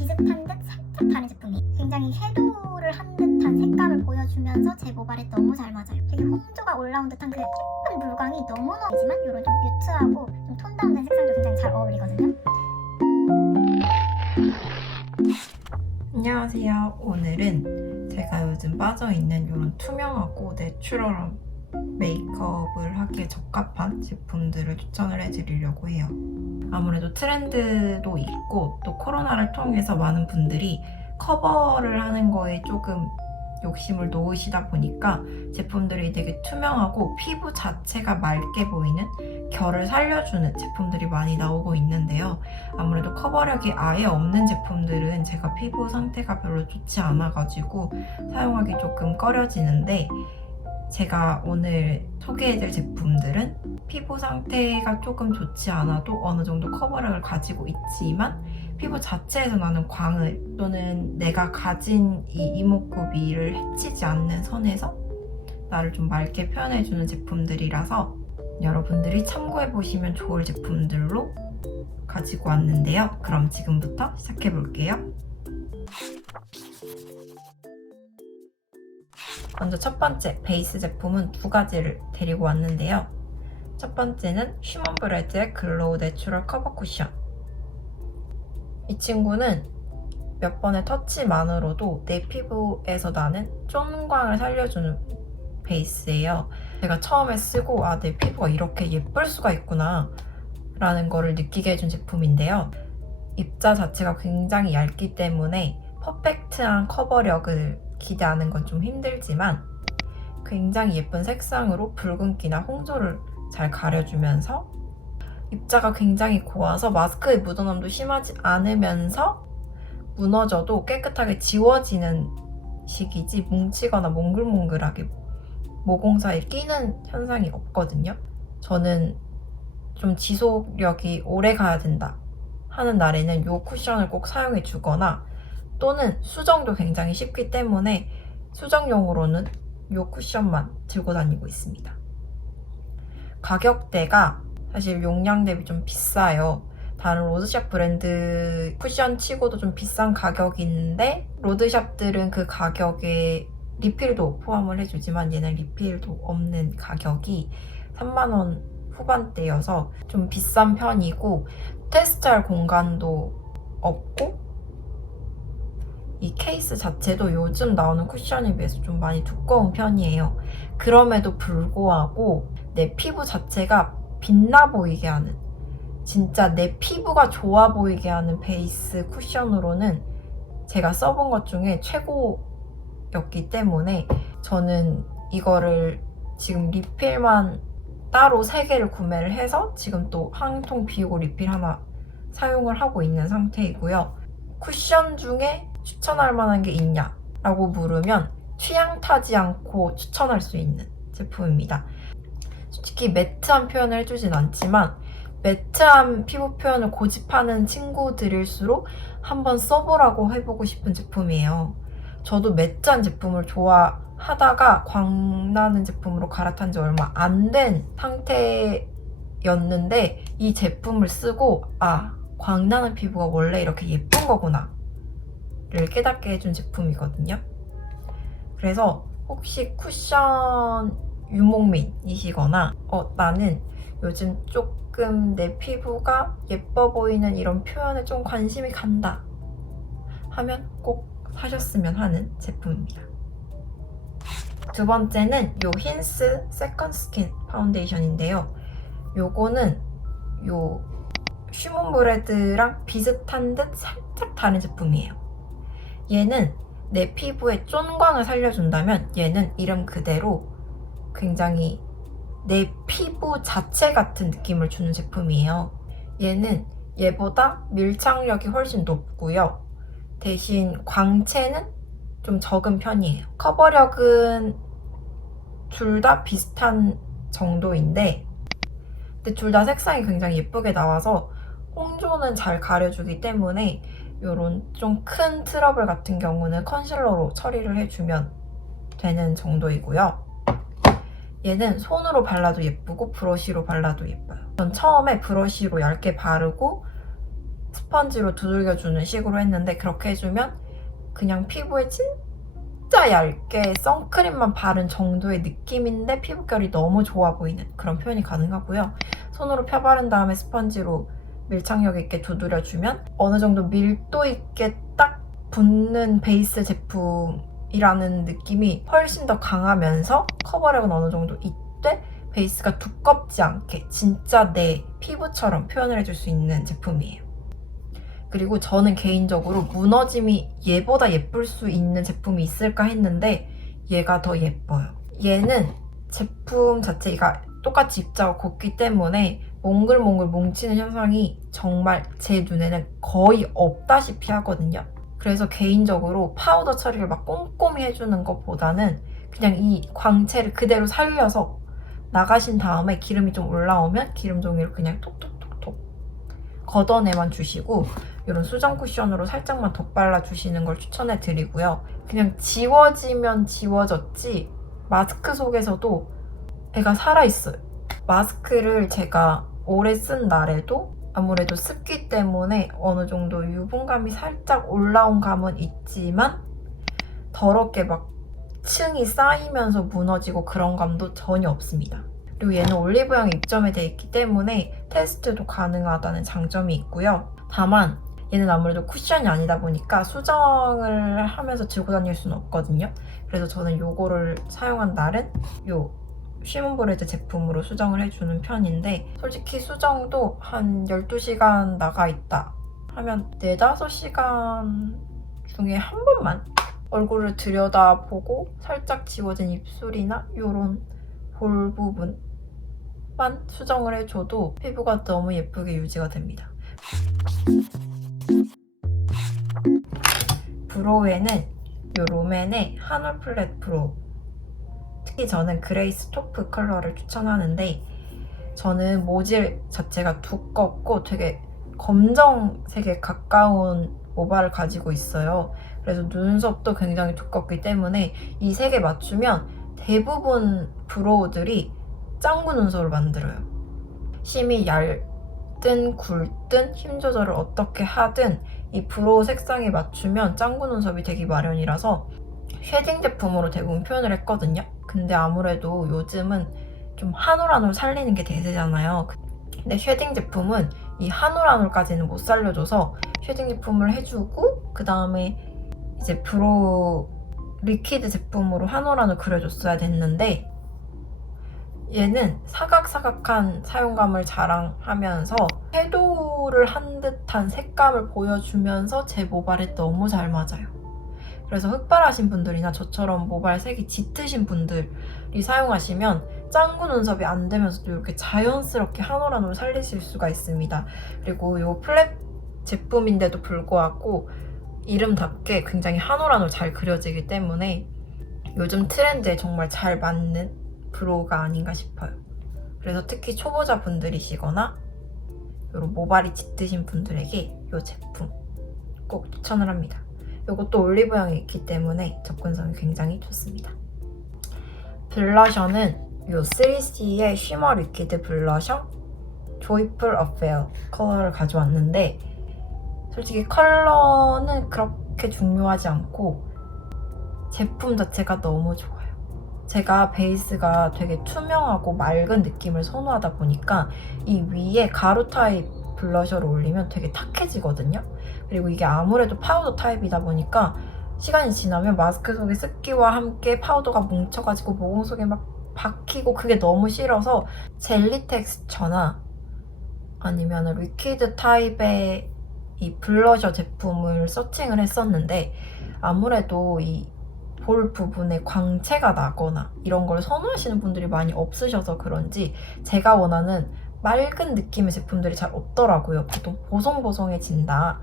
비슷한 듯 살짝 다른 제품이에요. 굉장히 섀도우를 한 듯한 색감을 보여주면서 제 모발에 너무 잘 맞아요. 되게 홍조가 올라온 듯한 그 예쁜 물광이 너무너무지만 이런 좀 뮤트하고 좀 톤 다운된 색상도 굉장히 잘 어울리거든요. 안녕하세요. 오늘은 제가 요즘 빠져있는 이런 투명하고 내추럴한 메이크업을 하기에 적합한 제품들을 추천을 해드리려고 해요. 아무래도 트렌드도 있고 또 코로나를 통해서 많은 분들이 커버를 하는 거에 조금 욕심을 놓으시다 보니까 제품들이 되게 투명하고 피부 자체가 맑게 보이는 결을 살려주는 제품들이 많이 나오고 있는데요. 아무래도 커버력이 아예 없는 제품들은 제가 피부 상태가 별로 좋지 않아가지고 사용하기 조금 꺼려지는데, 제가 오늘 소개해드릴 제품들은 피부 상태가 조금 좋지 않아도 어느 정도 커버력을 가지고 있지만 피부 자체에서 나는 광을 또는 내가 가진 이 이목구비를 해치지 않는 선에서 나를 좀 맑게 표현해주는 제품들이라서 여러분들이 참고해보시면 좋을 제품들로 가지고 왔는데요. 그럼 지금부터 시작해볼게요. 먼저 첫 번째 베이스 제품은 두 가지를 데리고 왔는데요. 첫 번째는 슈먼브레드의 글로우 내추럴 커버 쿠션. 이 친구는 몇 번의 터치만으로도 내 피부에서 나는 쫀광을 살려주는 베이스예요. 제가 처음에 쓰고 내 피부가 이렇게 예쁠 수가 있구나 라는 거를 느끼게 해준 제품인데요. 입자 자체가 굉장히 얇기 때문에 퍼펙트한 커버력을 기대하는 건 좀 힘들지만 굉장히 예쁜 색상으로 붉은기나 홍조를 잘 가려주면서 입자가 굉장히 고와서 마스크의 묻어남도 심하지 않으면서 무너져도 깨끗하게 지워지는 식이지 뭉치거나 몽글몽글하게 모공 사이에 끼는 현상이 없거든요. 저는 좀 지속력이 오래 가야 된다 하는 날에는 이 쿠션을 꼭 사용해 주거나 또는 수정도 굉장히 쉽기 때문에 수정용으로는 이 쿠션만 들고 다니고 있습니다. 가격대가 사실 용량 대비 좀 비싸요. 다른 로드샵 브랜드 쿠션 치고도 좀 비싼 가격인데 로드샵들은 그 가격에 리필도 포함을 해주지만 얘는 리필도 없는 가격이 3만원 후반대여서 좀 비싼 편이고 테스트할 공간도 없고 이 케이스 자체도 요즘 나오는 쿠션에 비해서 좀 많이 두꺼운 편이에요. 그럼에도 불구하고 내 피부 자체가 빛나 보이게 하는, 진짜 내 피부가 좋아 보이게 하는 베이스 쿠션으로는 제가 써본 것 중에 최고였기 때문에 저는 이거를 지금 리필만 따로 3개를 구매를 해서 지금 또 한 통 비우고 리필 하나 사용을 하고 있는 상태이고요. 쿠션 중에 추천할 만한 게 있냐 라고 물으면 취향 타지 않고 추천할 수 있는 제품입니다. 솔직히 매트한 표현을 해주진 않지만 매트한 피부 표현을 고집하는 친구들일수록 한번 써보라고 해보고 싶은 제품이에요. 저도 매트한 제품을 좋아하다가 광나는 제품으로 갈아탄 지 얼마 안 된 상태였는데 이 제품을 쓰고 광나는 피부가 원래 이렇게 예쁜 거구나 를 깨닫게 해준 제품이거든요. 그래서 혹시 쿠션 유목민이시거나 나는 요즘 조금 내 피부가 예뻐 보이는 이런 표현에 좀 관심이 간다 하면 꼭 사셨으면 하는 제품입니다. 두 번째는 요 힌스 세컨 스킨 파운데이션인데요. 요거는 요 슈먼브레드랑 비슷한 듯 살짝 다른 제품이에요. 얘는 내 피부에 쫀광을 살려준다면 얘는 이름 그대로 굉장히 내 피부 자체 같은 느낌을 주는 제품이에요. 얘는 얘보다 밀착력이 훨씬 높고요. 대신 광채는 좀 적은 편이에요. 커버력은 둘 다 비슷한 정도인데 근데 둘 다 색상이 굉장히 예쁘게 나와서 홍조는 잘 가려주기 때문에 이런 좀 큰 트러블 같은 경우는 컨실러로 처리를 해주면 되는 정도이고요. 얘는 손으로 발라도 예쁘고 브러쉬로 발라도 예뻐요. 전 처음에 브러쉬로 얇게 바르고 스펀지로 두들겨주는 식으로 했는데 그렇게 해주면 그냥 피부에 진짜 얇게 선크림만 바른 정도의 느낌인데 피부결이 너무 좋아 보이는 그런 표현이 가능하고요. 손으로 펴바른 다음에 스펀지로 밀착력 있게 두드려주면 어느 정도 밀도 있게 딱 붙는 베이스 제품이라는 느낌이 훨씬 더 강하면서 커버력은 어느 정도 있되 베이스가 두껍지 않게 진짜 내 피부처럼 표현을 해줄 수 있는 제품이에요. 그리고 저는 개인적으로 무너짐이 얘보다 예쁠 수 있는 제품이 있을까 했는데 얘가 더 예뻐요. 얘는 제품 자체가 똑같이 입자가 곱기 때문에 몽글몽글 뭉치는 현상이 정말 제 눈에는 거의 없다시피 하거든요. 그래서 개인적으로 파우더 처리를 막 꼼꼼히 해주는 것보다는 그냥 이 광채를 그대로 살려서 나가신 다음에 기름이 좀 올라오면 기름 종이를 그냥 톡톡톡톡 걷어내만 주시고 이런 수정 쿠션으로 살짝만 덧발라 주시는 걸 추천해 드리고요. 그냥 지워지면 지워졌지 마스크 속에서도 애가 살아있어요. 마스크를 제가 오래 쓴 날에도 아무래도 습기 때문에 어느 정도 유분감이 살짝 올라온 감은 있지만 더럽게 막 층이 쌓이면서 무너지고 그런 감도 전혀 없습니다. 그리고 얘는 올리브영 입점이 돼 있기 때문에 테스트도 가능하다는 장점이 있고요. 다만 얘는 아무래도 쿠션이 아니다 보니까 수정을 하면서 들고 다닐 수는 없거든요. 그래서 저는 이거를 사용한 날은 요 쉬문브레드 제품으로 수정을 해주는 편인데 솔직히 수정도 한 12시간 나가 있다 하면 4, 5시간 중에 한 번만 얼굴을 들여다보고 살짝 지워진 입술이나 이런 볼 부분만 수정을 해줘도 피부가 너무 예쁘게 유지가 됩니다. 브로우에는 이 롬앤의 한올 플랫 브로우, 특히 저는 그레이스 토프 컬러를 추천하는데 저는 모질 자체가 두껍고 되게 검정색에 가까운 모발을 가지고 있어요. 그래서 눈썹도 굉장히 두껍기 때문에 이 색에 맞추면 대부분 브로우들이 짱구 눈썹을 만들어요. 심이 얇든 굵든 힘 조절을 어떻게 하든 이 브로우 색상에 맞추면 짱구 눈썹이 되기 마련이라서 쉐딩 제품으로 대부분 표현을 했거든요. 근데 아무래도 요즘은 좀 한올 살리는 게 대세잖아요. 근데 쉐딩 제품은 이 한올 까지는 못 살려줘서 쉐딩 제품을 해주고 그 다음에 이제 브로우 리퀴드 제품으로 한올 그려줬어야 됐는데 얘는 사각사각한 사용감을 자랑하면서 섀도우를 한 듯한 색감을 보여주면서 제 모발에 너무 잘 맞아요. 그래서 흑발하신 분들이나 저처럼 모발 색이 짙으신 분들이 사용하시면 짱구 눈썹이 안 되면서도 이렇게 자연스럽게 한올 살리실 수가 있습니다. 그리고 이 플랫 제품인데도 불구하고 이름답게 굉장히 한올 잘 그려지기 때문에 요즘 트렌드에 정말 잘 맞는 브로우가 아닌가 싶어요. 그래서 특히 초보자 분들이시거나 이런 모발이 짙으신 분들에게 이 제품 꼭 추천을 합니다. 이것도 올리브영에 있기 때문에 접근성이 굉장히 좋습니다. 블러셔는 이 3CE의 쉬머 리퀴드 블러셔 조이풀 어페어 컬러를 가져왔는데 솔직히 컬러는 그렇게 중요하지 않고 제품 자체가 너무 좋아요. 제가 베이스가 되게 투명하고 맑은 느낌을 선호하다 보니까 이 위에 가루 타입 블러셔를 올리면 되게 탁해지거든요. 그리고 이게 아무래도 파우더 타입이다 보니까 시간이 지나면 마스크 속에 습기와 함께 파우더가 뭉쳐가지고 모공 속에 막 박히고 그게 너무 싫어서 젤리 텍스처나 아니면 리퀴드 타입의 이 블러셔 제품을 서칭을 했었는데 아무래도 이 볼 부분에 광채가 나거나 이런 걸 선호하시는 분들이 많이 없으셔서 그런지 제가 원하는 맑은 느낌의 제품들이 잘 없더라고요. 보통 보송보송해진다,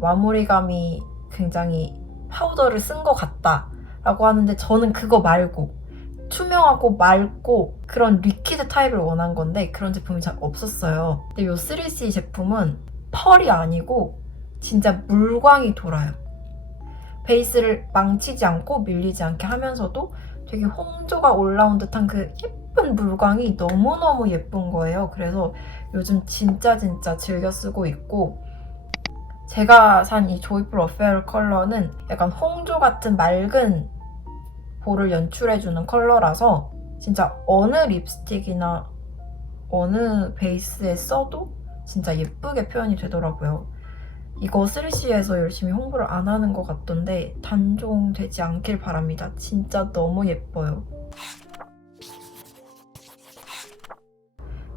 마무리감이 굉장히 파우더를 쓴 것 같다 라고 하는데 저는 그거 말고 투명하고 맑고 그런 리퀴드 타입을 원한 건데 그런 제품이 잘 없었어요. 근데 이 3CE 제품은 펄이 아니고 진짜 물광이 돌아요. 베이스를 망치지 않고 밀리지 않게 하면서도 되게 홍조가 올라온 듯한 그 예쁜 물광이 너무너무 예쁜 거예요. 그래서 요즘 진짜 즐겨 쓰고 있고 제가 산 이 조이풀 어페어 컬러는 약간 홍조 같은 맑은 볼을 연출해주는 컬러라서 진짜 어느 립스틱이나 어느 베이스에 써도 진짜 예쁘게 표현이 되더라고요. 이거 3CE에서 열심히 홍보를 안 하는 것 같던데 단종되지 않길 바랍니다. 진짜 너무 예뻐요.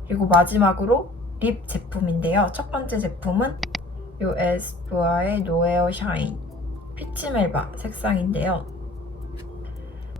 그리고 마지막으로 립 제품인데요. 첫 번째 제품은 이 에스쁘아의 노에어 샤인 피치 멜바 색상인데요.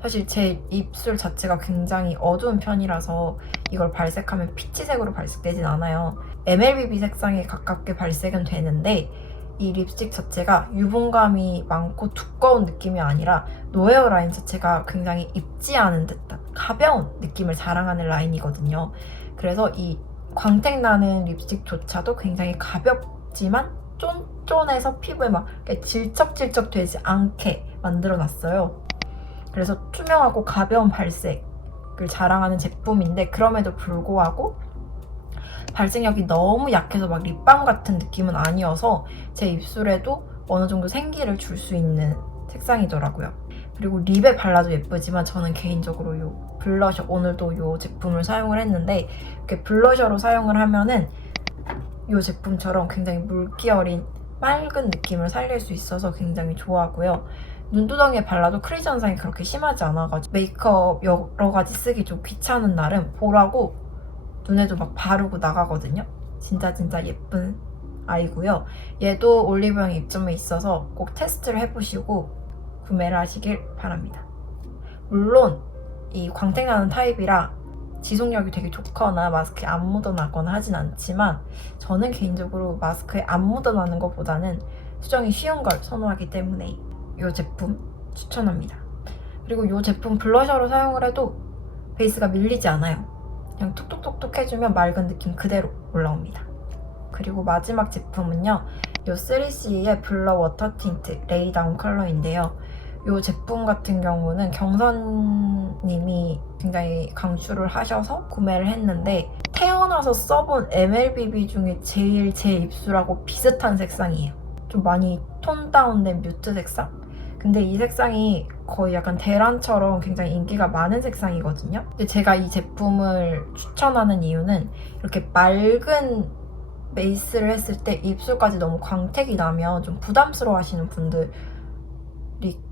사실 제 입술 자체가 굉장히 어두운 편이라서 이걸 발색하면 피치색으로 발색되진 않아요. MLBB 색상에 가깝게 발색은 되는데 이 립스틱 자체가 유분감이 많고 두꺼운 느낌이 아니라 노에어 라인 자체가 굉장히 입지 않은 듯한 가벼운 느낌을 자랑하는 라인이거든요. 그래서 이 광택 나는 립스틱조차도 굉장히 가볍지만 쫀쫀해서 피부에 막 질척질척 되지 않게 만들어놨어요. 그래서 투명하고 가벼운 발색을 자랑하는 제품인데 그럼에도 불구하고 발색력이 너무 약해서 막 립밤 같은 느낌은 아니어서 제 입술에도 어느 정도 생기를 줄 수 있는 색상이더라고요. 그리고 립에 발라도 예쁘지만 저는 개인적으로 이 블러셔, 오늘도 이 제품을 사용을 했는데 이렇게 블러셔로 사용을 하면은 이 제품처럼 굉장히 물기 어린 맑은 느낌을 살릴 수 있어서 굉장히 좋아하고요. 눈두덩이에 발라도 크리즈 현상이 그렇게 심하지 않아가지고 메이크업 여러 가지 쓰기 좀 귀찮은 날은 볼하고 눈에도 막 바르고 나가거든요. 진짜 예쁜 아이고요. 얘도 올리브영 입점에 있어서 꼭 테스트를 해보시고 구매를 하시길 바랍니다. 물론 이 광택나는 타입이라 지속력이 되게 좋거나 마스크에 안 묻어나거나 하진 않지만 저는 개인적으로 마스크에 안 묻어나는 것보다는 수정이 쉬운 걸 선호하기 때문에 이 제품 추천합니다. 그리고 이 제품 블러셔로 사용을 해도 베이스가 밀리지 않아요. 그냥 톡톡톡톡 해주면 맑은 느낌 그대로 올라옵니다. 그리고 마지막 제품은요. 이 3CE의 블러 워터 틴트 레이다운 컬러인데요. 이 제품 같은 경우는 경선님이 굉장히 강추를 하셔서 구매를 했는데 태어나서 써본 MLBB 중에 제일 제 입술하고 비슷한 색상이에요. 좀 많이 톤 다운된 뮤트 색상? 근데 이 색상이 거의 약간 대란처럼 굉장히 인기가 많은 색상이거든요. 근데 제가 이 제품을 추천하는 이유는 이렇게 맑은 베이스를 했을 때 입술까지 너무 광택이 나면 좀 부담스러워 하시는 분들이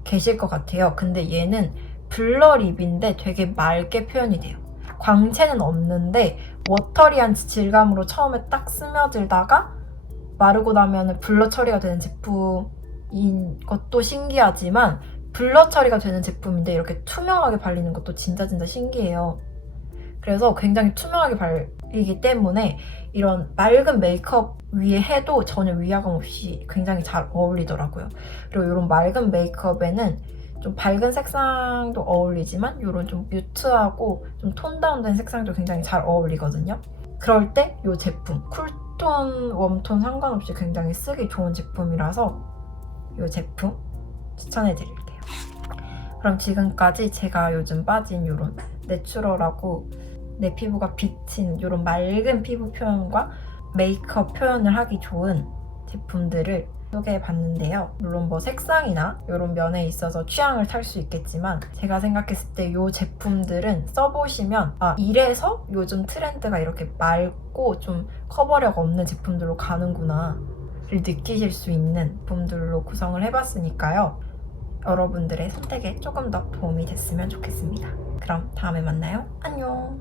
계실 것 같아요. 근데 얘는 블러 립인데 되게 맑게 표현이 돼요. 광채는 없는데 워터리한 질감으로 처음에 딱 스며들다가 마르고 나면 블러 처리가 되는 제품인 것도 신기하지만 블러 처리가 되는 제품인데 이렇게 투명하게 발리는 것도 진짜 신기해요. 그래서 굉장히 투명하게 발리기 때문에 이런 맑은 메이크업 위에 해도 전혀 위화감 없이 굉장히 잘 어울리더라고요. 그리고 이런 맑은 메이크업에는 좀 밝은 색상도 어울리지만 이런 좀 뮤트하고 좀 톤 다운된 색상도 굉장히 잘 어울리거든요. 그럴 때 이 제품 쿨톤, 웜톤 상관없이 굉장히 쓰기 좋은 제품이라서 이 제품 추천해드릴게요. 그럼 지금까지 제가 요즘 빠진 이런 내추럴하고 내 피부가 비치는 이런 맑은 피부 표현과 메이크업 표현을 하기 좋은 제품들을 소개해봤는데요. 물론 뭐 색상이나 이런 면에 있어서 취향을 탈 수 있겠지만 제가 생각했을 때 이 제품들은 써보시면 아 이래서 요즘 트렌드가 이렇게 맑고 좀 커버력 없는 제품들로 가는구나 를 느끼실 수 있는 제품들로 구성을 해봤으니까요. 여러분들의 선택에 조금 더 도움이 됐으면 좋겠습니다. 그럼 다음에 만나요. 안녕.